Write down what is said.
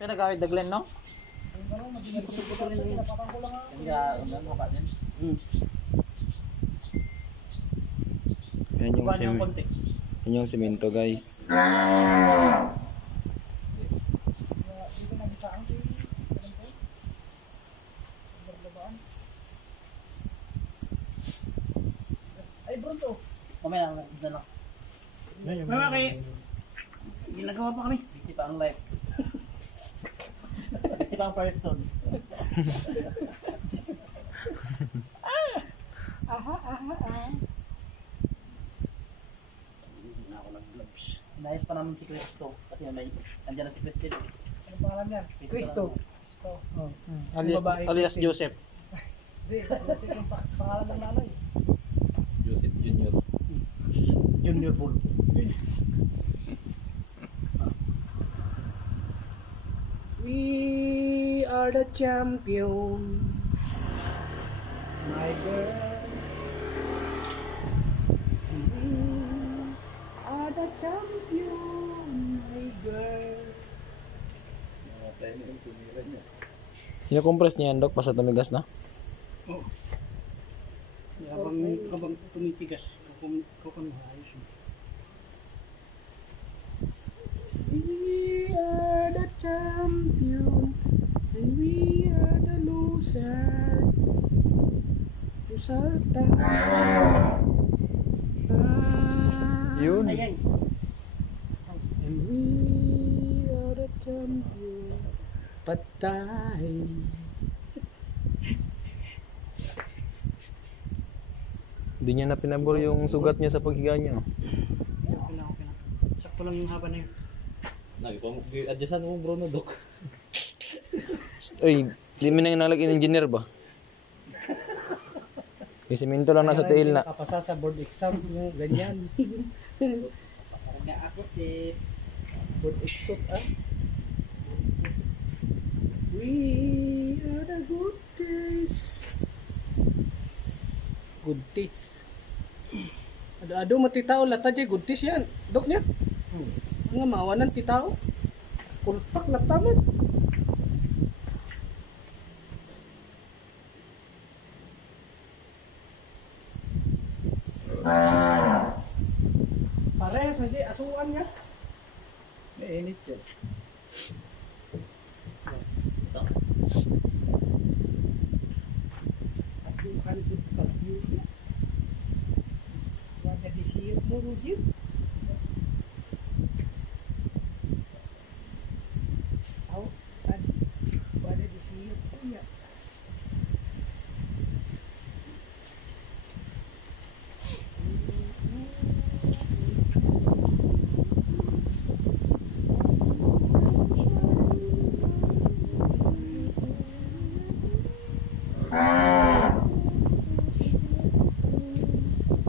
Kaya nagawid daglen, no? Yan yung semento guys. Ay, Bronto. Mamaya na lang. Mamaya ginagawa pa kami. Busy pa ang life. Busy pa ang person. Ako nag-gloves. Inayos pa naman si Cristo. Kasi andyan na si Christine. Ano pangalan niya? Cristo. Cristo. Oh. Alias Joseph. Hindi, kasi yung pangalan ng nanay. Joseph Junior. Junior Bull. We are the champion, my girl. We are the champion, my girl. Ina-compress niya yan, Dok, basta tumigas na. Oo. Habang tumitigas, kukunuhayos mo. We are the champion, and we are the loser. Loser tayo. Yun. Ayay. And we are the champion. Patay. Hindi niya na pinabor yung sugat niya sa paghiga niya. Okay na. Sakto lang yung haba na yun. Adjustan mo bro na, Dok. Uy, di mo na nalagyan engineer ba? Isiminto lang nasa tail na. Kapasa sa board exam yung ganyan. Parang nga ako si Board exam We are the good days. Good days. Ado matitao lata jay good days yan. Dok niya. Nga mawanan titao. Kulpak na tamad. Parehas na jay asuan niya. May init yun. Asuan ko ka. Wala di siya mo rujit.